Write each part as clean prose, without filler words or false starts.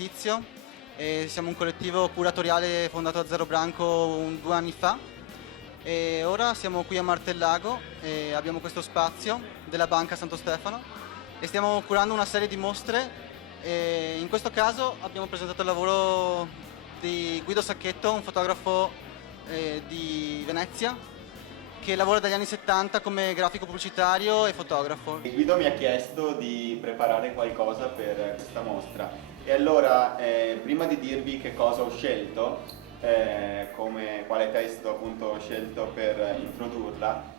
Tizio e siamo un collettivo curatoriale fondato a Zero Branco 2 anni fa e ora siamo qui a Martellago e abbiamo questo spazio della Banca Santo Stefano e stiamo curando una serie di mostre e in questo caso abbiamo presentato il lavoro di Guido Sacchetto, un fotografo di Venezia che lavora dagli anni 70 come grafico pubblicitario e fotografo. Guido mi ha chiesto di preparare qualcosa per questa mostra e allora prima di dirvi che cosa ho scelto, quale testo appunto ho scelto per introdurla,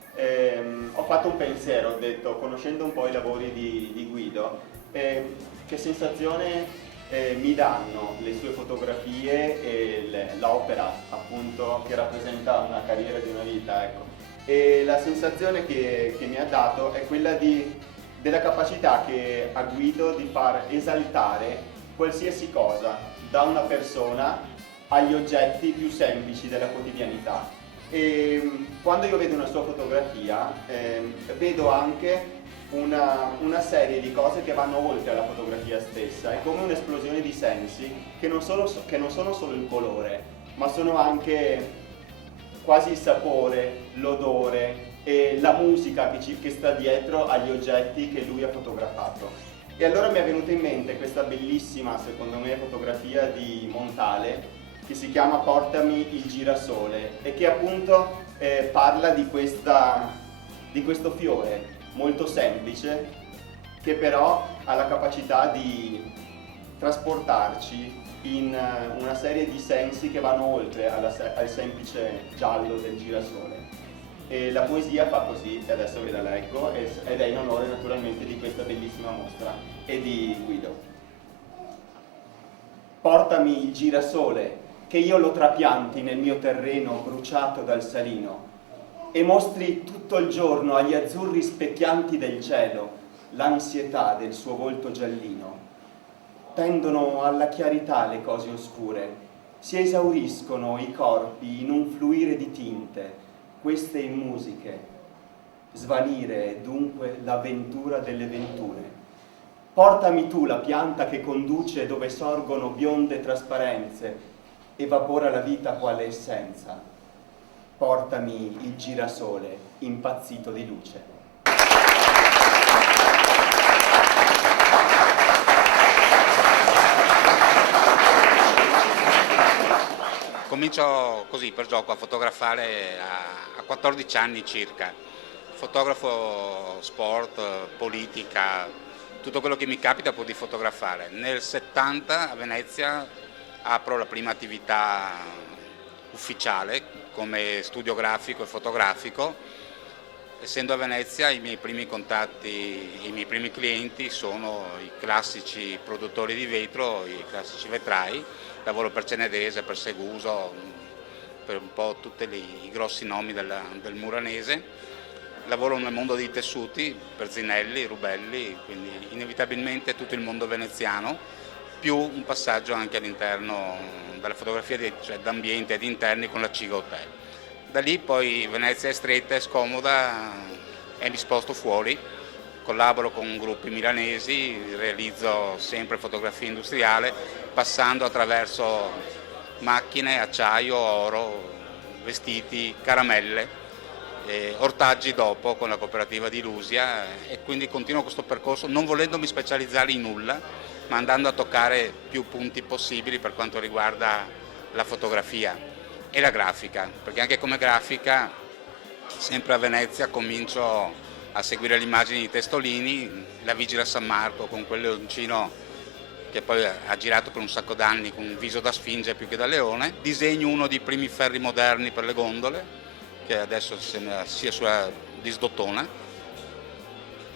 ho fatto un pensiero, ho detto, conoscendo un po' i lavori di Guido, che sensazione mi danno le sue fotografie e l'opera appunto che rappresenta una carriera di una vita, ecco. E la sensazione che mi ha dato è quella della capacità che ha Guido di far esaltare qualsiasi cosa, da una persona agli oggetti più semplici della quotidianità. E quando io vedo una sua fotografia vedo anche una serie di cose che vanno oltre alla fotografia stessa, è come un'esplosione di sensi che non sono solo il colore, ma sono anche quasi il sapore, l'odore e la musica che sta dietro agli oggetti che lui ha fotografato. E allora mi è venuta in mente questa bellissima, secondo me, fotografia di Montale che si chiama Portami il girasole e che appunto parla di questo fiore molto semplice che però ha la capacità di trasportarci in una serie di sensi che vanno oltre al semplice giallo del girasole. E la poesia fa così, e adesso ve la leggo, ed è in onore naturalmente di questa bellissima mostra e di Guido. Portami il girasole, che io lo trapianti nel mio terreno bruciato dal salino, e mostri tutto il giorno agli azzurri specchianti del cielo l'ansietà del suo volto giallino. Tendono alla chiarità le cose oscure, si esauriscono i corpi in un fluire di tinte, queste in musiche. Svanire è dunque l'avventura delle venture. Portami tu la pianta che conduce dove sorgono bionde trasparenze, evapora la vita quale essenza. Portami il girasole impazzito di luce. Comincio così per gioco a fotografare a 14 anni circa. Fotografo sport, politica, tutto quello che mi capita pur di fotografare. Nel 70 a Venezia apro la prima attività ufficiale come studio grafico e fotografico. Essendo a Venezia i miei primi contatti, i miei primi clienti sono i classici produttori di vetro, i classici vetrai. Lavoro per Cenedese, per Seguso, per un po' tutti i grossi nomi del muranese. Lavoro nel mondo dei tessuti per Zinelli, Rubelli, quindi inevitabilmente tutto il mondo veneziano, più un passaggio anche all'interno della fotografia cioè d'ambiente e di interni con la Ciga Hotel. Da lì poi Venezia è stretta, è scomoda e mi sposto fuori, collaboro con gruppi milanesi, realizzo sempre fotografia industriale, passando attraverso macchine, acciaio, oro, vestiti, caramelle, ortaggi dopo con la cooperativa di Lusia e quindi continuo questo percorso non volendomi specializzare in nulla, ma andando a toccare più punti possibili per quanto riguarda la fotografia e la grafica, perché anche come grafica, sempre a Venezia, comincio a seguire le immagini di Testolini, la Vigila San Marco con quel leoncino che poi ha girato per un sacco d'anni con un viso da sfinge più che da leone, disegno uno dei primi ferri moderni per le gondole, che adesso sia sulla disdottona.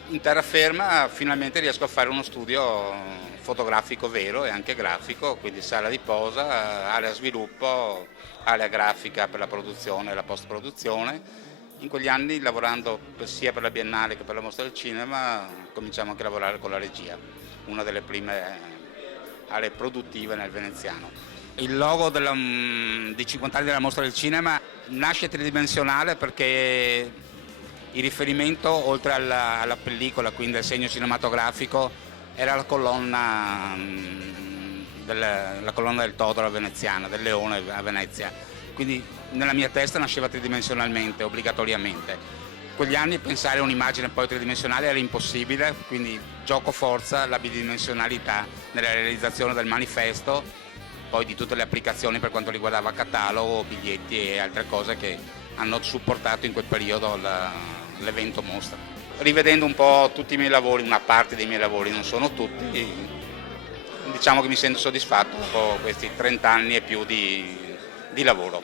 In terraferma finalmente riesco a fare uno studio fotografico vero e anche grafico, quindi sala di posa, area sviluppo, area grafica per la produzione e la post-produzione. In quegli anni, lavorando sia per la Biennale che per la Mostra del Cinema, cominciamo anche a lavorare con la regia, una delle prime aree produttive nel veneziano. Il logo di 50 anni della Mostra del Cinema nasce tridimensionale perché il riferimento, oltre alla pellicola, quindi al segno cinematografico, era la colonna la colonna del Todolo veneziana, del Leone a Venezia, quindi nella mia testa nasceva tridimensionalmente, obbligatoriamente. Quegli anni pensare a un'immagine poi tridimensionale era impossibile, quindi gioco forza la bidimensionalità nella realizzazione del manifesto, poi di tutte le applicazioni per quanto riguardava catalogo, biglietti e altre cose che hanno supportato in quel periodo l'evento mostra. Rivedendo un po' tutti i miei lavori, una parte dei miei lavori, non sono tutti, diciamo che mi sento soddisfatto dopo questi 30 anni e più di lavoro.